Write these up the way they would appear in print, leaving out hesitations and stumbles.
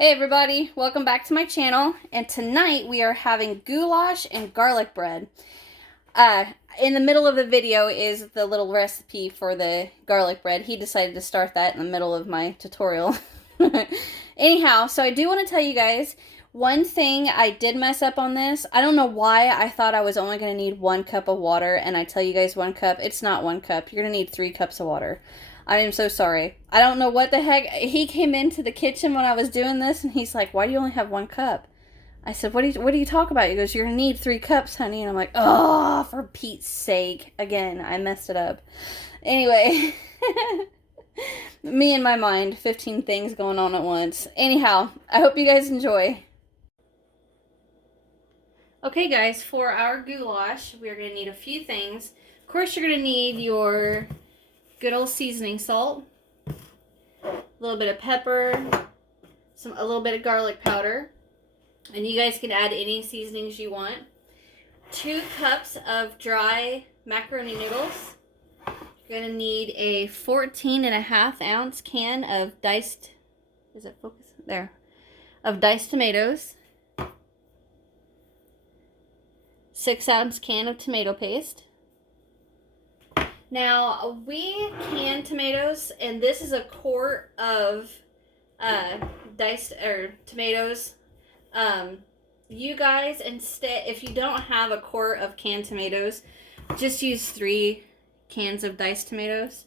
Hey everybody, welcome back to my channel, and tonight we are having goulash and garlic bread. In the middle of the video is the little recipe for the garlic bread. He decided to start that in the middle of my tutorial. Anyhow, so I do want to tell you guys, one thing I did mess up on this. I don't know why I thought I was only going to need 1 cup of water, and I tell you guys 1 cup. It's not 1 cup. You're going to need 3 cups of water. I am so sorry. I don't know what the heck. He came into the kitchen when I was doing this, and he's like, "Why do you only have 1 cup?" I said, "What do you talk about?" He goes, "You're going to need 3 cups, honey." And I'm like, "Oh, for Pete's sake." Again, I messed it up. Anyway, me in my mind, 15 things going on at once. Anyhow, I hope you guys enjoy. Okay, guys, for our goulash, we're going to need a few things. Of course, you're going to need your good old seasoning salt, a little bit of pepper, a little bit of garlic powder, and you guys can add any seasonings you want. 2 cups of dry macaroni noodles. You're going to need a 14.5-ounce can of diced, is it focus? There. Of diced tomatoes. 6-ounce can of tomato paste. Now, we can tomatoes, and this is a quart of diced tomatoes. You guys, instead, if you don't have a quart of canned tomatoes, just use 3 cans of diced tomatoes.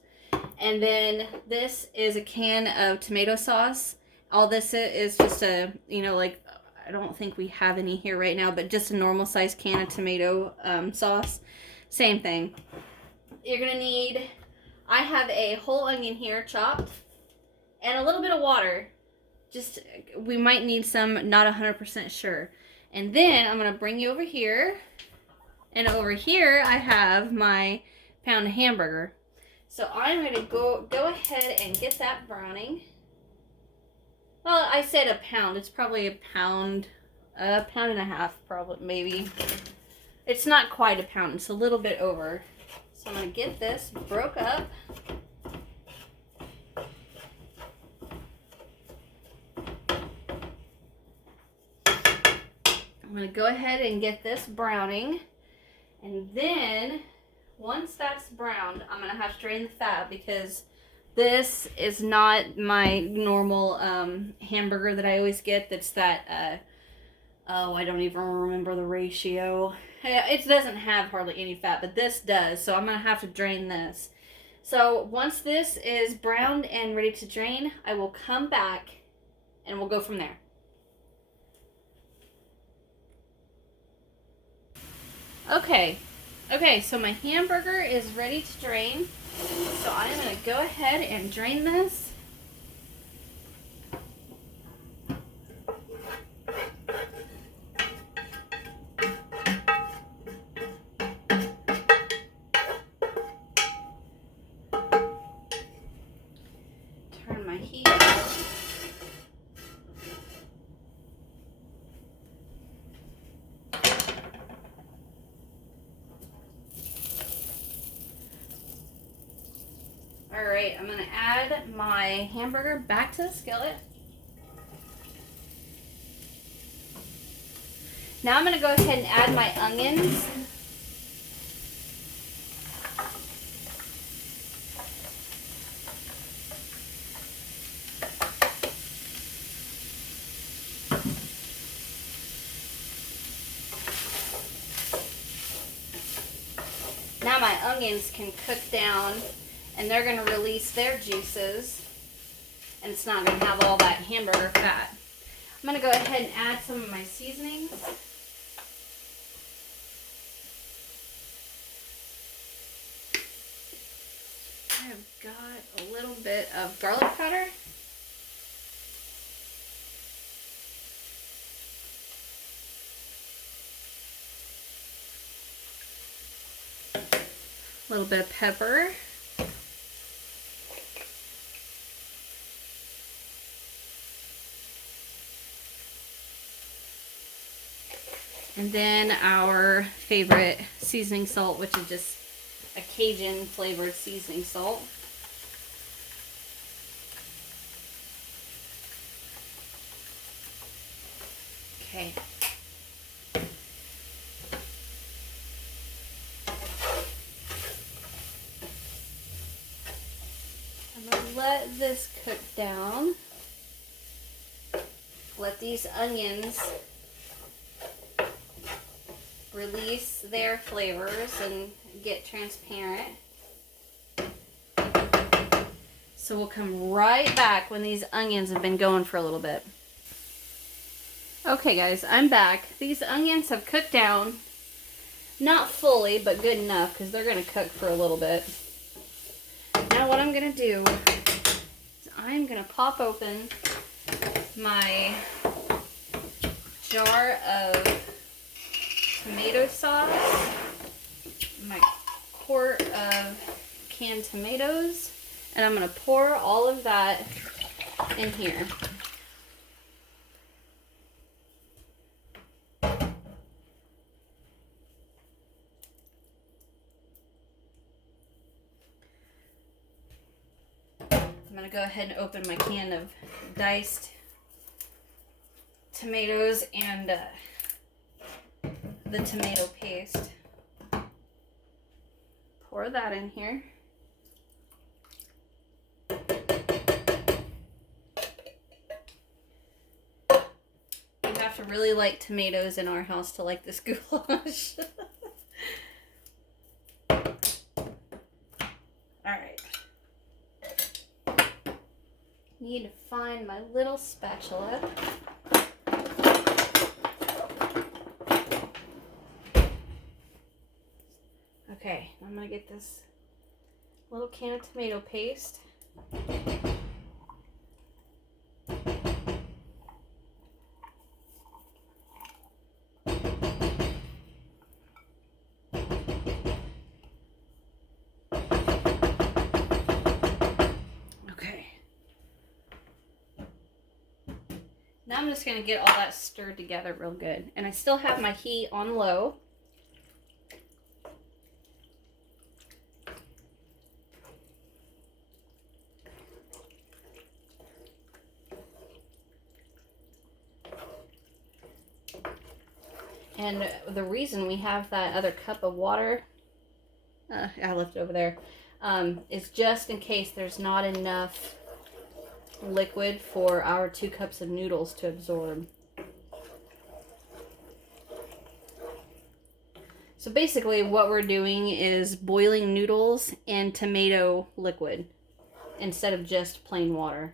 And then this is a can of tomato sauce. All this is just a, like, I don't think we have any here right now, but just a normal size can of tomato sauce. Same thing. You're going to need, I have a whole onion here chopped, and a little bit of water. Just, we might need some, not 100% sure. And then I'm going to bring you over here, and over here I have my pound of hamburger. So I'm going to go ahead and get that browning. Well, I said a pound. It's probably a pound and a half, probably, maybe. It's not quite a pound. It's a little bit over. So I'm going to get this broke up. I'm going to go ahead and get this browning. And then, once that's browned, I'm going to have to drain the fat because this is not my normal hamburger that I always get. That's that, oh, I don't even remember the ratio. It doesn't have hardly any fat, but this does, so I'm going to have to drain this. So once this is browned and ready to drain, I will come back and we'll go from there. Okay, so my hamburger is ready to drain. So I'm going to go ahead and drain this. Turn my heat up. Alright, I'm going to add my hamburger back to the skillet. Now I'm going to go ahead and add my onions. Now my onions can cook down, and they're going to release their juices, and it's not going to have all that hamburger fat. I'm going to go ahead and add some of my seasonings. I've got a little bit of garlic powder. A little bit of pepper. And then our favorite seasoning salt, which is just a Cajun flavored seasoning salt. Okay. I'm going to let this cook down. Let these onions release their flavors and get transparent. So we'll come right back when these onions have been going for a little bit. Okay guys, I'm back. These onions have cooked down. Not fully, but good enough because they're going to cook for a little bit. Now what I'm going to do is I'm going to pop open my jar of tomato sauce, my quart of canned tomatoes, and I'm going to pour all of that in here. I'm going to go ahead and open my can of diced tomatoes and the tomato paste. Pour that in here. You have to really like tomatoes in our house to like this goulash. Alright. Need to find my little spatula. Okay, I'm going to get this little can of tomato paste. Okay. Now I'm just going to get all that stirred together real good. And I still have my heat on low. And the reason we have that other cup of water, I left it over there, is just in case there's not enough liquid for our 2 cups of noodles to absorb. So basically what we're doing is boiling noodles in tomato liquid instead of just plain water.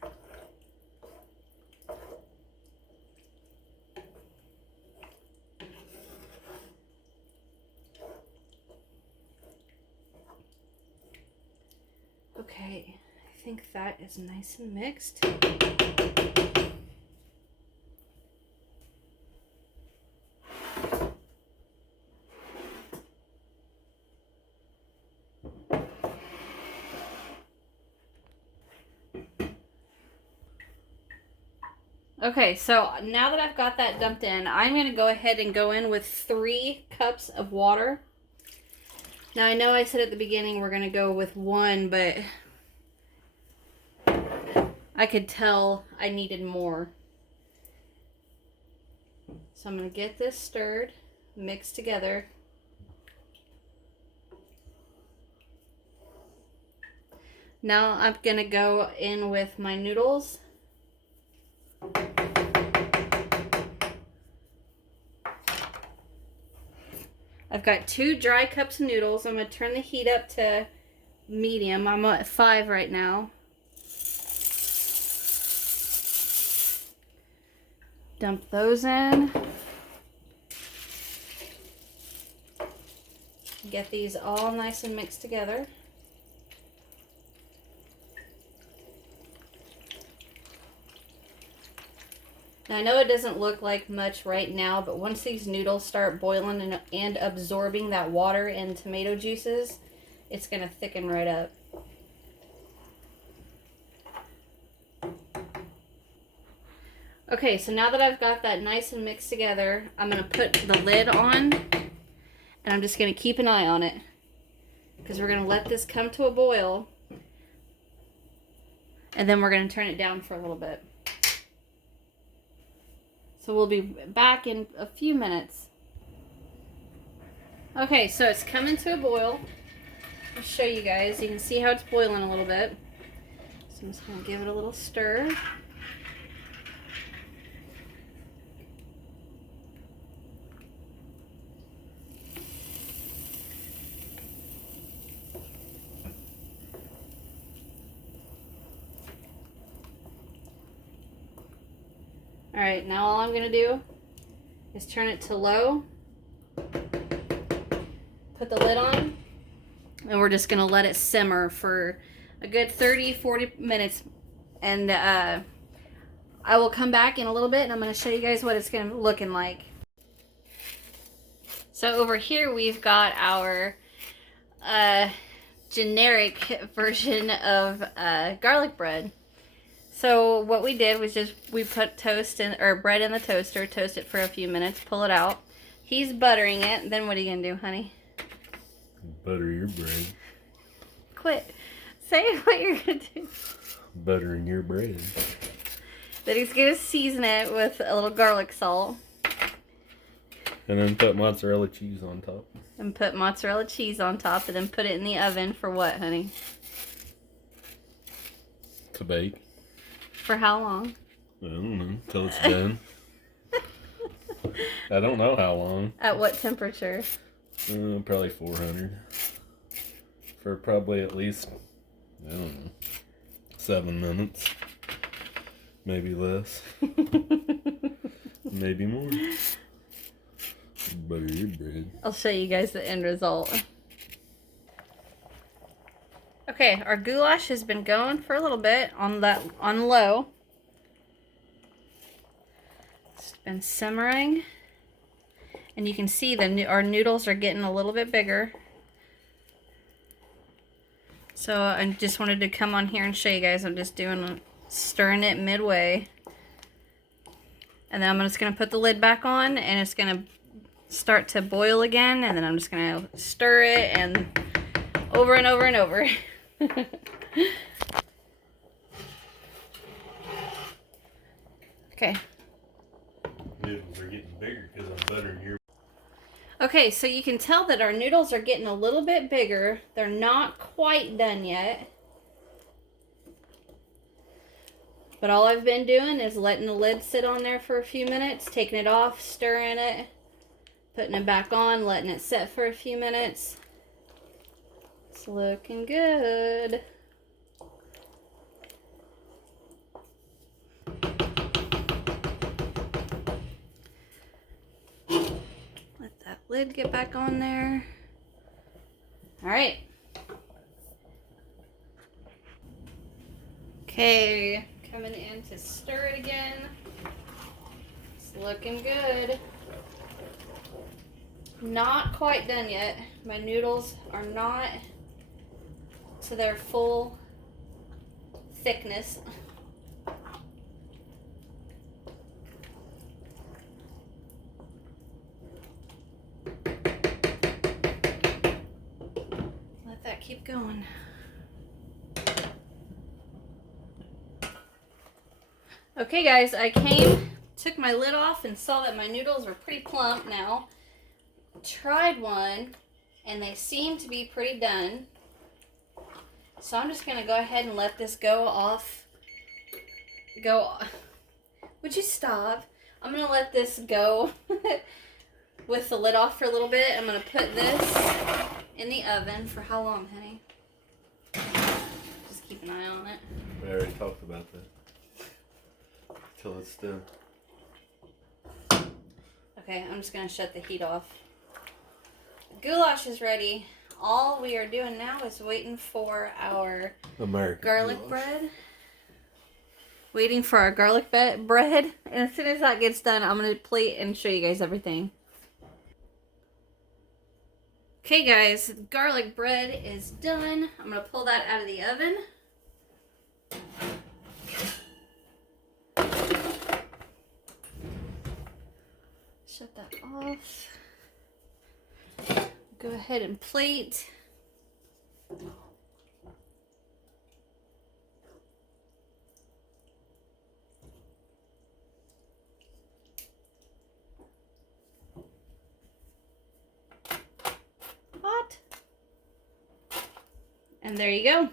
Okay, I think that is nice and mixed. Okay, so now that I've got that dumped in, I'm going to go ahead and go in with 3 cups of water. Now, I know I said at the beginning we're going to go with 1, but I could tell I needed more. So I'm going to get this stirred, mixed together. Now I'm going to go in with my noodles. I've got 2 dry cups of noodles. I'm going to turn the heat up to medium. I'm at 5 right now. Dump those in. Get these all nice and mixed together. Now I know it doesn't look like much right now, but once these noodles start boiling and absorbing that water and tomato juices, it's going to thicken right up. Okay, so now that I've got that nice and mixed together, I'm going to put the lid on, and I'm just going to keep an eye on it, because we're going to let this come to a boil, and then we're going to turn it down for a little bit. So we'll be back in a few minutes. Okay, so it's coming to a boil. I'll show you guys. You can see how it's boiling a little bit. So I'm just going to give it a little stir. Alright, now all I'm going to do is turn it to low. Put the lid on. And we're just going to let it simmer for a good 30-40 minutes. And I will come back in a little bit and I'm going to show you guys what it's going to be looking like. So over here we've got our generic version of garlic bread. So what we did was just we put toast in or bread in the toaster, toast it for a few minutes, pull it out. He's buttering it. Then what are you gonna do, honey? Butter your bread. Quit. Say what you're gonna do. Buttering your bread. Then he's gonna season it with a little garlic salt. And then put mozzarella cheese on top. And put mozzarella cheese on top, and then put it in the oven for what, honey? To bake. For how long? I don't know. Till it's done. I don't know how long. At what temperature? Probably 400. For probably at least, I don't know, 7 minutes. Maybe less. Maybe more. Butter your bread. I'll show you guys the end result. Okay, our goulash has been going for a little bit on low. It's been simmering, and you can see our noodles are getting a little bit bigger. So I just wanted to come on here and show you guys. I'm just stirring it midway, and then I'm just gonna put the lid back on, and it's gonna start to boil again, and then I'm just gonna stir it and over and over and over. Okay. Noodles are getting bigger because I'm buttering your. Okay, so you can tell that our noodles are getting a little bit bigger. They're not quite done yet. But all I've been doing is letting the lid sit on there for a few minutes, taking it off, stirring it, putting it back on, letting it set for a few minutes. It's looking good. Let that lid get back on there. All right. Okay, coming in to stir it again. It's looking good. Not quite done yet. My noodles are not to their full thickness. Let that keep going. Okay guys, I took my lid off and saw that my noodles were pretty plump now. Tried one and they seem to be pretty done. So I'm just going to go ahead and let this go off. Would you stop? I'm going to let this go with the lid off for a little bit. I'm going to put this in the oven for how long, honey? Just keep an eye on it. We already talked about that. Till it's done. Okay, I'm just going to shut the heat off. Goulash is ready. All we are doing now is waiting for our American garlic goulash. bread. Waiting for our garlic bread. And as soon as that gets done, I'm going to plate and show you guys everything. Okay guys, garlic bread is done. I'm going to pull that out of the oven. Shut that off. Go ahead and plate. And there you go.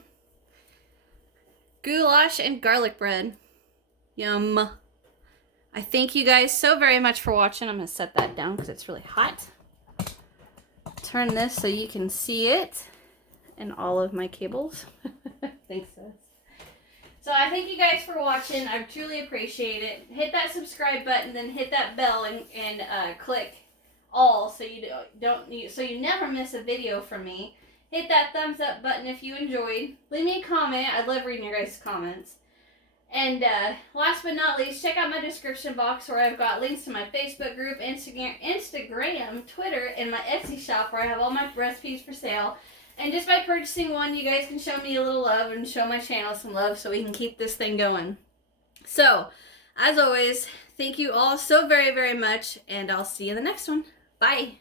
Goulash and garlic bread. Yum. I thank you guys so very much for watching. I'm going to set that down because it's really hot. Turn this so you can see it and all of my cables. Thanks, sis. So I thank you guys for watching. I truly appreciate it. Hit that subscribe button, then hit that bell and click all so you never miss a video from me. Hit that thumbs up button if you enjoyed. Leave me a comment. I love reading your guys' comments. And last but not least, check out my description box where I've got links to my Facebook group, Instagram, Twitter, and my Etsy shop where I have all my recipes for sale. And just by purchasing one, you guys can show me a little love and show my channel some love so we can keep this thing going. So, as always, thank you all so very, very much, and I'll see you in the next one. Bye.